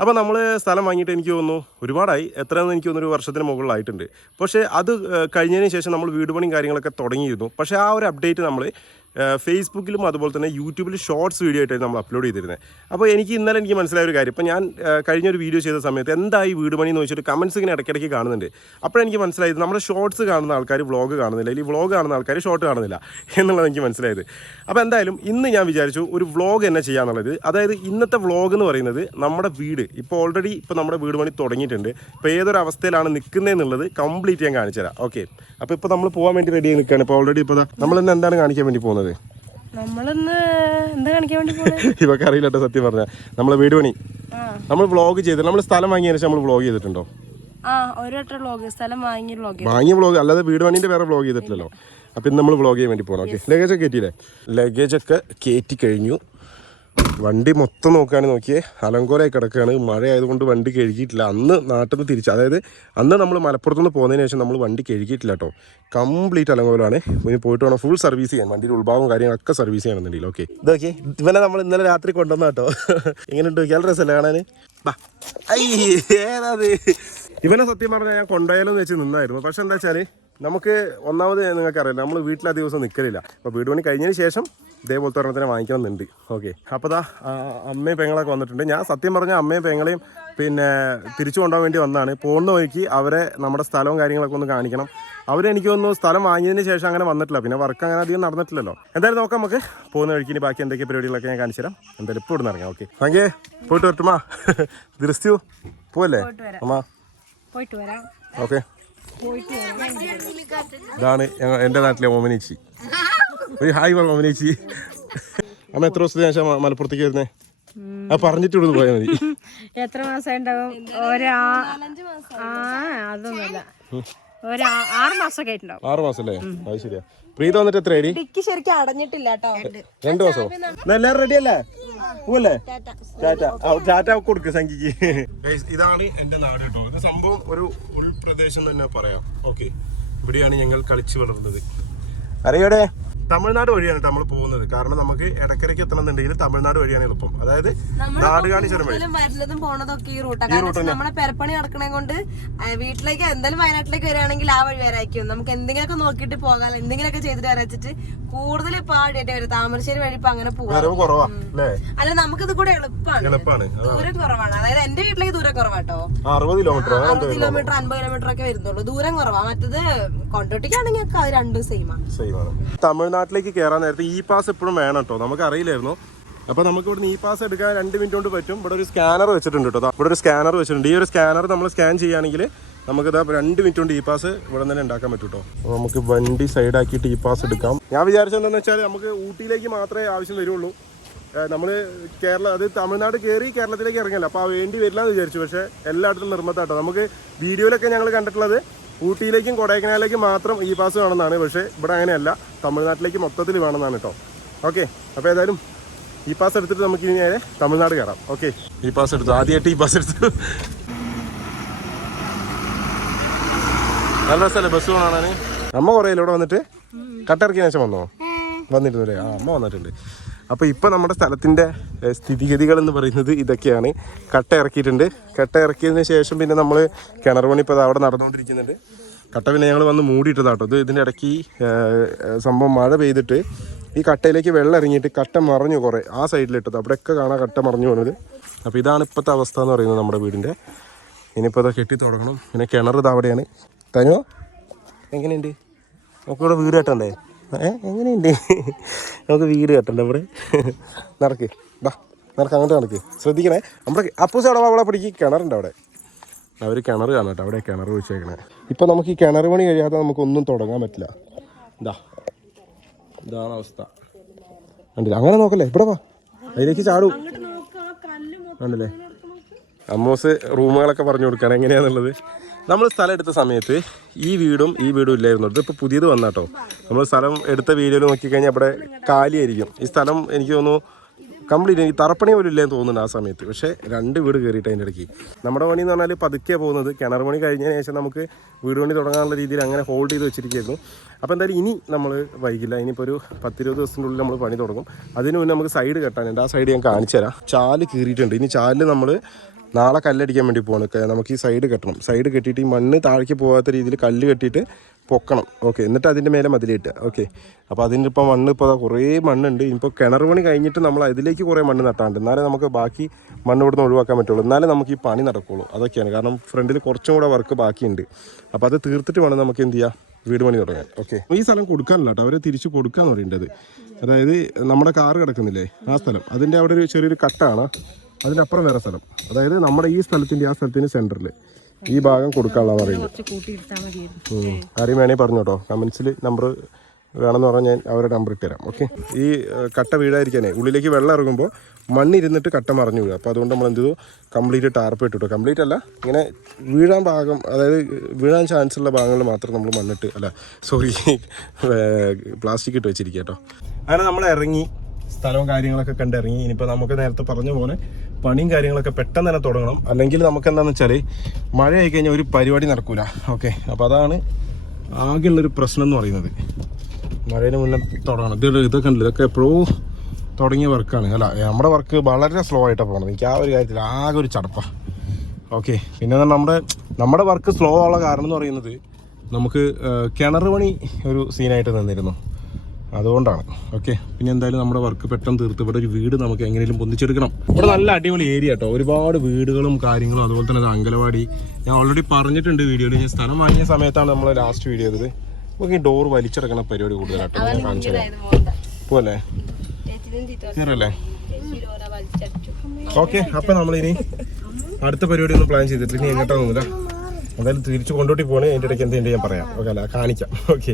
അപ്പോൾ നമ്മൾ സ്ഥലം വാങ്ങിയിട്ട് എനിക്ക് തോന്നുന്നു ഒരുപാടായി. എത്രയെന്ന് എനിക്ക് തോന്നുന്നു ഒരു വർഷത്തിന് മുകളിലായിട്ടുണ്ട്. പക്ഷേ അത് കഴിഞ്ഞതിന് ശേഷം നമ്മൾ വീട് പണിയും കാര്യങ്ങളൊക്കെ തുടങ്ങിയിരുന്നു. പക്ഷേ ആ ഒരു അപ്ഡേറ്റ് നമ്മൾ ഫേസ്ബുക്കിലും അതുപോലെ തന്നെ യൂട്യൂബിൽ ഷോർട്സ് വീഡിയോ ആയിട്ടാണ് നമ്മൾ അപ്ലോഡ് ചെയ്തിരുന്നത്. അപ്പോൾ എനിക്ക് ഇന്നലെ എനിക്ക് മനസ്സിലായ ഒരു കാര്യം. ഇപ്പോൾ ഞാൻ കഴിഞ്ഞ ഒരു വീഡിയോ ചെയ്ത സമയത്ത് എന്തായി വീട് പണി എന്ന് വെച്ചിട്ട് കമൻസ് ഇങ്ങനെ ഇടയ്ക്കിടയ്ക്ക് കാണുന്നുണ്ട്. അപ്പോഴെനിക്ക് മനസ്സിലായത് നമ്മുടെ ഷോർട്സ് കാണുന്ന ആൾക്കാർ വ്ളോഗ് കാണുന്നില്ല. അല്ലെങ്കിൽ വ്ളോഗ് കാണുന്ന ആൾക്കാർ ഷോർട്ട് കാണുന്നില്ല എന്നുള്ളത് എനിക്ക് മനസ്സിലായത്. അപ്പോൾ എന്തായാലും ഇന്ന് ഞാൻ വിചാരിച്ചു ഒരു വ്ളോഗ് എന്നെ ചെയ്യാന്നുള്ളത്. അതായത് ഇന്നത്തെ വ്ളോഗ് എന്ന് പറയുന്നത് നമ്മുടെ വീട്. ഇപ്പോൾ ഓൾറെഡി ഇപ്പോൾ നമ്മുടെ വീട് പണി തുടങ്ങിയിട്ടുണ്ട്. ഇപ്പോൾ ഏതൊരു അവസ്ഥയിലാണ് നിൽക്കുന്നതെന്നുള്ളത് കംപ്ലീറ്റ് ഞാൻ കാണിച്ചു തരാം ഓക്കെ അപ്പോൾ ഇപ്പോൾ നമ്മൾ പോകാൻ വേണ്ടി റെഡി നിൽക്കുകയാണ്. ഇപ്പോൾ ഓൾറെഡി ഇപ്പോൾ നമ്മൾ ഇന്ന് എന്താണ് കാണിക്കാൻ വേണ്ടി പോകുന്നത്? പോണേ? ഇവക്ക് അറിയില്ലട്ടോ സത്യം പറഞ്ഞ. നമ്മളെ വീട് പണി. നമ്മൾ വ്ളോഗ് ചെയ്ത് നമ്മൾ സ്ഥലം വാങ്ങിയതിന് ശേഷം നമ്മൾ വ്ളോഗ് ചെയ്തിട്ടുണ്ടോ? വാങ്ങിയ വ്ളോഗ് അല്ലാതെ വീട് പണിന്റെ വേറെ വ്ളോഗ് ചെയ്തിട്ടില്ലല്ലോ. അപ്പൊ ഇന്ന് നമ്മൾ വ്ളോഗ് ചെയ്യാൻ വേണ്ടി പോകണം ഓക്കെ ലഗേജ് ഒക്കെ കയറ്റിയില്ലേ ലഗേജ് ഒക്കെ കയറ്റി കഴിഞ്ഞു. വണ്ടി മൊത്തം നോക്കുകയാണെങ്കിൽ നോക്കിയേ അലങ്കോലായി കിടക്കുകയാണ്. മഴ ആയതുകൊണ്ട് വണ്ടി കഴുകിയിട്ടില്ല. അന്ന് നാട്ടിൽ നിന്ന് തിരിച്ച് അതായത് അന്ന് നമ്മൾ മലപ്പുറത്തുനിന്ന് പോകുന്നതിന് ശേഷം നമ്മൾ വണ്ടി കഴുകിയിട്ടില്ല കേട്ടോ. കംപ്ലീറ്റ് അലങ്കോലാണ് ഇനി പോയിട്ട് വേണം ഫുൾ സർവീസ് ചെയ്യാൻ വണ്ടിയുടെ ഉൾഭാഗം കാര്യങ്ങളൊക്കെ സർവീസ് ചെയ്യണമെന്നുണ്ടെങ്കിൽ ഓക്കെ ഇതൊക്കെ ഇവനെ നമ്മൾ ഇന്നലെ രാത്രി കൊണ്ടുവന്ന കേട്ടോ. എങ്ങനെയുണ്ട് നോക്കിയാൽ രസമല്ലേ കാണാൻ ഏതാ ഏതാത്? ഇവനെ സത്യം പറഞ്ഞാൽ ഞാൻ കൊണ്ടുപോയാലോ എന്ന് വെച്ച് നിന്നായിരുന്നു. പക്ഷെ എന്താ വെച്ചാൽ നമുക്ക് ഒന്നാമത് നിങ്ങൾക്ക് അറിയില്ല നമ്മൾ വീട്ടിൽ ആ ദിവസം നിൽക്കലില്ല അപ്പോൾ വീട് പണി കഴിഞ്ഞതിന് ശേഷം ഇതേപോലത്തെ ഒരെണ്ണത്തിനെ വാങ്ങിക്കണമെന്നുണ്ട്. ഓക്കെ അപ്പോൾ ദാ അമ്മയും പെങ്ങളൊക്കെ വന്നിട്ടുണ്ട്. ഞാൻ സത്യം പറഞ്ഞ അമ്മയും പെങ്ങളെയും പിന്നെ തിരിച്ചു കൊണ്ടുപോകാൻ വേണ്ടി വന്നതാണ്. പോകുന്ന വഴിക്ക് അവരെ നമ്മുടെ സ്ഥലവും കാര്യങ്ങളൊക്കെ ഒന്ന് കാണിക്കണം. അവരെനിക്ക് തോന്നുന്നു സ്ഥലം വാങ്ങിയതിന് ശേഷം അങ്ങനെ വന്നിട്ടില്ല. പിന്നെ വർക്ക് അങ്ങനെ അധികം നടന്നിട്ടില്ലല്ലോ. എന്തായാലും നോക്കാം നമുക്ക്. പോകുന്ന വഴിക്ക് ഇനി ബാക്കി എന്തൊക്കെ പരിപാടികളൊക്കെ ഞാൻ കാണിച്ചു തരാം എന്തായാലും ഇപ്പോൾ ഇവിടുന്ന് ഇറങ്ങാം. ഓക്കെ താങ്കേ പോയിട്ട് വരട്ടുമാ ദൃശ്യു പോവല്ലേ? അമ്മ ഓക്കെ ഇതാണ് എന്റെ നാട്ടിലെ ഓമനേച്ചി. ഒരു ഹായ് പറ അമ്മനേച്ചി അമ്മ എത്ര ദിവസത്തിന് ശേഷം മലപ്പുറത്തേക്ക് വരുന്നേ? ആ പറഞ്ഞിട്ട് പോയാ പോയാൽ മതി. എത്ര മാസം ഒരാ ആ അതൊന്നുമില്ല. ഒരു ആറ് മാസമൊക്കെ ആയിട്ടുണ്ടാവും. ആറ് മാസം അല്ലേ അത് ശരിയാ. പ്രീത വന്നിട്ട് എത്ര അടി? ഡിക്ക് ശരിക്കും അടഞ്ഞിട്ടില്ല കേട്ടോ. രണ്ടു മാസോ എന്നാ എല്ലാവരും റെഡി അല്ലേ? പോവല്ലേ? ടാറ്റ. ടാറ്റ. കൊടുക്ക് സംഖ്യക്ക്. ഇതാണ് എന്റെ നാട് കേട്ടോ. ഇത് സംഭവം ഒരു ഉൾപ്രദേശം തന്നെ പറയാം. ഓക്കെ ഇവിടെയാണ് ഞങ്ങൾ കളിച്ചു വളർന്നത്. അറിയടെ? തമിഴ്നാട് വഴിയാണ് നമ്മൾ പോകുന്നത്. കാരണം നമുക്ക് ഇടക്കരയ്ക്ക് എത്തണമെന്നുണ്ടെങ്കിൽ തമിഴ്നാട് വഴിയാണ് എളുപ്പം. അതായത് നാടുകാണി കൂടുതലും വരുന്നതും പോണതൊക്കെ ഈ റൂട്ടാണ് നമ്മളെ പെരപ്പണി നടക്കണേ കൊണ്ട് വീട്ടിലേക്ക് എന്തായാലും വയനാട്ടിലേക്ക് വരികയാണെങ്കിൽ ആ വഴി വരായിരിക്കും. നമുക്ക് എന്തെങ്കിലുമൊക്കെ നോക്കിയിട്ട് പോകാം. എന്തെങ്കിലുമൊക്കെ ചെയ്തിട്ട് വരച്ചിട്ട് കൂടുതൽ ഇപ്പൊ ആ വരും. താമരശ്ശേരി വഴി ഇപ്പൊ അങ്ങനെ കുറവാ അല്ലേ? നമുക്കിത് കൂടെ എളുപ്പമാണ് എളുപ്പമാണ് ദൂരം കുറവാണ്. അതായത് എന്റെ വീട്ടിലേക്ക് ദൂരം കുറവാട്ടോ. അറുപത് കിലോമീറ്റർ അറുപത് കിലോമീറ്റർ അൻപത് കിലോമീറ്റർ ഒക്കെ വരുന്നുള്ളൂ. ദൂരം കുറവാണ് മറ്റത് കൊണ്ടോട്ടിക്കാണെങ്കിൽ രണ്ടും സെയിമാണ് സെയിമാണ് തമിഴ്നാട്ടിലേക്ക് കയറാൻ നേരത്തെ ഇ പാസ് എപ്പോഴും വേണം കേട്ടോ നമുക്ക് അറിയില്ലായിരുന്നു അപ്പൊ നമുക്ക് ഇവിടുന്ന് ഇ പാസ് എടുക്കാൻ രണ്ട് മിനിറ്റ് കൊണ്ട് പറ്റും. ഇവിടെ ഒരു സ്കാനർ വെച്ചിട്ടുണ്ട് കേട്ടോ ഇവിടെ ഒരു സ്കാനർ വെച്ചിട്ടുണ്ട്. ഈ ഒരു സ്കാനർ നമ്മൾ സ്കാൻ ചെയ്യുകയാണെങ്കിൽ നമുക്ക് ഇതാ രണ്ട് മിനിറ്റ് കൊണ്ട് ഇ പാസ് ഇവിടെ തന്നെ ഉണ്ടാക്കാൻ പറ്റും കേട്ടോ അപ്പോൾ നമുക്ക് വണ്ടി സൈഡ് ആക്കിയിട്ട് ഈ പാസ് എടുക്കാം. ഞാൻ വിചാരിച്ചെന്താണെന്ന് വെച്ചാൽ നമുക്ക് ഊട്ടിയിലേക്ക് മാത്രമേ ആവശ്യം വരുള്ളൂ. നമ്മൾ കേരള അത് തമിഴ്നാട് കയറി കേരളത്തിലേക്ക് ഇറങ്ങില്ല അപ്പോൾ ആ വേണ്ടി വരില്ല എന്ന് വിചാരിച്ചു. പക്ഷേ എല്ലായിടത്തും നിർബന്ധമാട്ടോ നമുക്ക് വീഡിയോയിലൊക്കെ ഞങ്ങൾ കണ്ടിട്ടുള്ളത് ഊട്ടിയിലേക്കും കൊടൈക്കനാലിലേക്കും മാത്രം ഇ പാസ് വേണമെന്നാണ്. പക്ഷേ ഇവിടെ അങ്ങനെയല്ല. തമിഴ്നാട്ടിലേക്ക് മൊത്തത്തിൽ വേണമെന്നാണ് കേട്ടോ. ഓക്കെ അപ്പോൾ ഏതായാലും ഈ പാസ് എടുത്തിട്ട് നമുക്ക് ഇനി നേരെ തമിഴ്നാട് കയറാം. ഓക്കെ ഈ പാസ് എടുത്തു. ആദ്യമായിട്ട് ഈ പാസ് എടുത്തു. നല്ല രസമല്ലേ ബസ് കാണാൻ അമ്മ കുറേ ഇവിടെ വന്നിട്ട്? കട്ടിറക്കിയ ശേഷം വന്നോ? വന്നിരുന്നു അല്ലേ? ആ അമ്മ വന്നിട്ടുണ്ട്. അപ്പോൾ ഇപ്പോൾ നമ്മുടെ സ്ഥലത്തിന്റെ സ്ഥിതിഗതികൾ എന്ന് പറയുന്നത് ഇതൊക്കെയാണ്. കട്ട ഇറക്കിയിട്ടുണ്ട്. കട്ട ഇറക്കിയതിന് ശേഷം പിന്നെ നമ്മൾ കിണർ പണി ഇപ്പോൾ അവിടെ നടന്നുകൊണ്ടിരിക്കുന്നുണ്ട്. കട്ട പിന്നെ ഞങ്ങൾ വന്ന് മൂടിയിട്ടതാട്ടോ. ഇത് ഇതിന്റെ ഇടയ്ക്ക് ഏഹ്, ഏഹ്, സംഭവം മഴ പെയ്തിട്ട് ഈ കട്ടയിലേക്ക് വെള്ളം ഇറങ്ങിയിട്ട് കട്ട മറിഞ്ഞു കുറേ. ആ സൈഡിലിട്ടത്. അവിടെയൊക്കെ കാണാൻ കട്ട മറിഞ്ഞു പോകുന്നത് അപ്പോൾ ഇതാണ് ഇപ്പോഴത്തെ അവസ്ഥ എന്ന് പറയുന്നത് നമ്മുടെ വീടിന്റെ ഇനിയിപ്പോൾ അത് കെട്ടി തുടങ്ങണം. പിന്നെ കിണർ ഇത് അവിടെയാണ്. തനോ എങ്ങനെയുണ്ട്? നമുക്കിവിടെ വീട് കെട്ടണ്ടേ? ഏ എങ്ങനെയുണ്ട്? നമുക്ക് വീട് കെട്ടണ്ടേ ഇവിടെ? നടക്ക്. ബാ നടക്ക് അങ്ങോട്ട് നടക്ക്. ശ്രദ്ധിക്കണേ. നമ്മുടെ അപ്പൂസ് അവിടെ അവിടെ പിടിക്ക്. കിണറുണ്ട് അവിടെ. അവർ കിണർ കാണാം കേട്ടോ അവിടെ കിണർ വെച്ചേക്കണേ. ഇപ്പോൾ നമുക്ക് ഈ കിണർ പണി കഴിയാതെ നമുക്കൊന്നും തുടങ്ങാൻ പറ്റില്ല. ഇതാ ഇതാണ് അവസ്ഥ. കണ്ടില്ല? അങ്ങനെ നോക്കല്ലേ ഇവിടെ വാ. അതിലേക്ക് ചാടൂ. കണ്ടില്ലേ? അമ്മൂസ് റൂമുകളൊക്കെ പറഞ്ഞു കൊടുക്കാൻ എങ്ങനെയാന്നുള്ളത്. നമ്മൾ സ്ഥലം എടുത്ത സമയത്ത് ഈ വീടും ഈ വീടും ഇല്ലായിരുന്നു. ഇത് ഇപ്പോൾ പുതിയത് വന്നാട്ടോ. നമ്മൾ സ്ഥലം എടുത്ത വീഡിയോയിൽ നോക്കിക്കഴിഞ്ഞാൽ അവിടെ കാലിയായിരിക്കും. ഈ സ്ഥലം എനിക്ക് തോന്നുന്നു കംപ്ലീറ്റ് എനിക്ക് തറപ്പണി പോലും ഇല്ലെന്ന് തോന്നുന്നുണ്ട് ആ സമയത്ത്. പക്ഷേ രണ്ട് വീട് കയറിയിട്ട് അതിന്റെ ഇടയ്ക്ക്. നമ്മുടെ പണി എന്ന് പറഞ്ഞാൽ പതുക്കെ പോകുന്നത്. കിണർ പണി കഴിഞ്ഞതിന് ശേഷം നമുക്ക് വീട് പണി തുടങ്ങാനുള്ള രീതിയിൽ അങ്ങനെ ഹോൾഡ് ചെയ്ത് വെച്ചിരിക്കുകയായിരുന്നു. അപ്പോൾ എന്തായാലും ഇനി നമ്മൾ വൈകില്ല. ഇനിയിപ്പോൾ ഒരു പത്തിരുപത് ദിവസത്തിനുള്ളിൽ നമ്മൾ പണി തുടങ്ങും. അതിന് മുന്നേ നമുക്ക് സൈഡ് കെട്ടാനുണ്ട്. ആ സൈഡ് ഞാൻ കാണിച്ചു തരാം ചാൽ കീറിയിട്ടുണ്ട്. ഇനി ചാലിൽ നമ്മൾ നാളെ കല്ലടിക്കാൻ വേണ്ടി പോകണം നമുക്ക് ഈ സൈഡ് കെട്ടണം. സൈഡ് കെട്ടിയിട്ട് ഈ മണ്ണ് താഴേക്ക് പോകാത്ത രീതിയിൽ കല്ല് കെട്ടിയിട്ട് പൊക്കണം. ഓക്കെ എന്നിട്ട് അതിന്റെ മേലെ മതിലിട്ട് ഓക്കെ അപ്പോൾ അതിന്റെ ഇപ്പോൾ മണ്ണ് ഇപ്പോൾ കുറേ മണ്ണുണ്ട്. ഇപ്പോൾ കിണർ പണി കഴിഞ്ഞിട്ട് നമ്മൾ അതിലേക്ക് കുറേ മണ്ണ് നട്ടാണ്ട് എന്നാലേ നമുക്ക് ബാക്കി മണ്ണ് ഇവിടുന്ന് ഒഴിവാക്കാൻ പറ്റുള്ളൂ. എന്നാലേ നമുക്ക് ഈ പണി നടക്കുള്ളൂ. അതൊക്കെയാണ്. കാരണം ഫ്രണ്ടിൽ കുറച്ചും കൂടെ വർക്ക് ബാക്കിയുണ്ട്. അപ്പോൾ അത് തീർത്തിട്ട് വേണം നമുക്ക് എന്ത് ചെയ്യാം? വീട് പണി തുടങ്ങാൻ. ഓക്കെ ഈ സ്ഥലം കൊടുക്കാനല്ല കേട്ടോ. അവരെ തിരിച്ച് കൊടുക്കാന്ന് പറയേണ്ടത്. അതായത് നമ്മുടെ കാറ് കിടക്കുന്നില്ലേ ആ സ്ഥലം. അതിന്റെ അവിടെ ഒരു ചെറിയൊരു കട്ടാണ്. അതിനപ്പുറം വേറെ സ്ഥലം. അതായത് നമ്മുടെ ഈ സ്ഥലത്തിന്റെ ആ സ്ഥലത്തിന് സെന്ററിൽ ഈ ഭാഗം കൊടുക്കാനുള്ള പറയുന്നത്. ആരെയും വേണേൽ പറഞ്ഞു കേട്ടോ കമൻസിൽ നമ്പർ വേണമെന്ന് പറഞ്ഞാൽ ഞാൻ അവരുടെ നമ്പർ ഇട്ടുതരാം ഓക്കെ ഈ കട്ട വീഴാതിരിക്കാനേ ഉള്ളിലേക്ക് വെള്ളം ഇറങ്ങുമ്പോൾ മണ്ണിരുന്നിട്ട് കട്ട മറിഞ്ഞു വീഴും. അപ്പോൾ അതുകൊണ്ട് നമ്മൾ എന്ത് ചെയ്തു? കംപ്ലീറ്റ് ടാർപ്പ് ഇട്ടിട്ടു. കംപ്ലീറ്റ് അല്ല ഇങ്ങനെ വീഴാൻ ഭാഗം അതായത് വീഴാൻ ചാൻസ് ഉള്ള ഭാഗങ്ങളിൽ മാത്രം നമ്മൾ മണ്ണിട്ട് അല്ല സോറി പ്ലാസ്റ്റിക് ഇട്ട് വെച്ചിരിക്കുക കേട്ടോ അങ്ങനെ നമ്മൾ ഇറങ്ങി. സ്ഥലവും കാര്യങ്ങളൊക്കെ കണ്ടിറങ്ങി. ഇനിയിപ്പോൾ നമുക്ക് നേരത്തെ പറഞ്ഞു പോലെ പണിയും കാര്യങ്ങളൊക്കെ പെട്ടെന്ന് തന്നെ തുടങ്ങണം. അല്ലെങ്കിൽ നമുക്ക് എന്താണെന്ന് വെച്ചാൽ മഴ ആയി കഴിഞ്ഞാൽ ഒരു പരിപാടി നടക്കൂല. ഓക്കെ അപ്പോൾ അതാണ് ആകെയുള്ളൊരു പ്രശ്നം എന്ന് പറയുന്നത്. മഴയുടെ മുന്നേ തുടങ്ങണം. ഇത് ഇതൊക്കെ ഉണ്ട് ഇതൊക്കെ എപ്പോഴോ തുടങ്ങിയ വർക്കാണ് അല്ല നമ്മുടെ വർക്ക് വളരെ സ്ലോ ആയിട്ടാണ് പോകുന്നത് എനിക്ക് ആ ഒരു കാര്യത്തിൽ ആകെ ഒരു ചടപ്പാണ് ഓക്കെ പിന്നെ നമ്മുടെ നമ്മുടെ വർക്ക് സ്ലോ ആവാനുള്ള കാരണം എന്ന് പറയുന്നത് നമുക്ക് കിണർ പണി ഒരു സീനായിട്ട് നിന്നിരുന്നു അതുകൊണ്ടാണ്. ഓക്കെ പിന്നെ എന്തായാലും നമ്മുടെ വർക്ക് പെട്ടെന്ന് തീർത്ത് ഇവിടെ ഒരു വീട് നമുക്ക് എങ്ങനെയും പൊന്നിച്ചെടുക്കണം ഇവിടെ നല്ല അടിപൊളി ഏരിയ കേട്ടോ ഒരുപാട് വീടുകളും കാര്യങ്ങളും അതുപോലെ തന്നെ അങ്കലവാടി. ഞാൻ ഓൾറെഡി പറഞ്ഞിട്ടുണ്ട് വീഡിയോയിൽ ഞാൻ സ്ഥലം വാങ്ങിയ സമയത്താണ് നമ്മൾ ലാസ്റ്റ് വീഡിയോ ചെയ്തത്. നമുക്ക് ഈ ഡോർ വലിച്ചെടുക്കണ പരിപാടി കൂടുതലാട്ടോ. ഞാൻ കാണിച്ചു തരാം. പോലെ കയറല്ലേ ഓക്കെ അപ്പൊ നമ്മളിനി അടുത്ത പരിപാടി ഒന്നും പ്ലാൻ ചെയ്തിട്ടില്ല ഇനി എങ്ങോട്ടാ തോന്നില്ല എന്തായാലും തിരിച്ചു കൊണ്ടോട്ടി പോകണേ അതിന്റെ ഇടയ്ക്ക് എന്തെങ്കിലും ഞാൻ പറയാം. ഓക്കെ അല്ല കാണിക്കാം. ഓക്കെ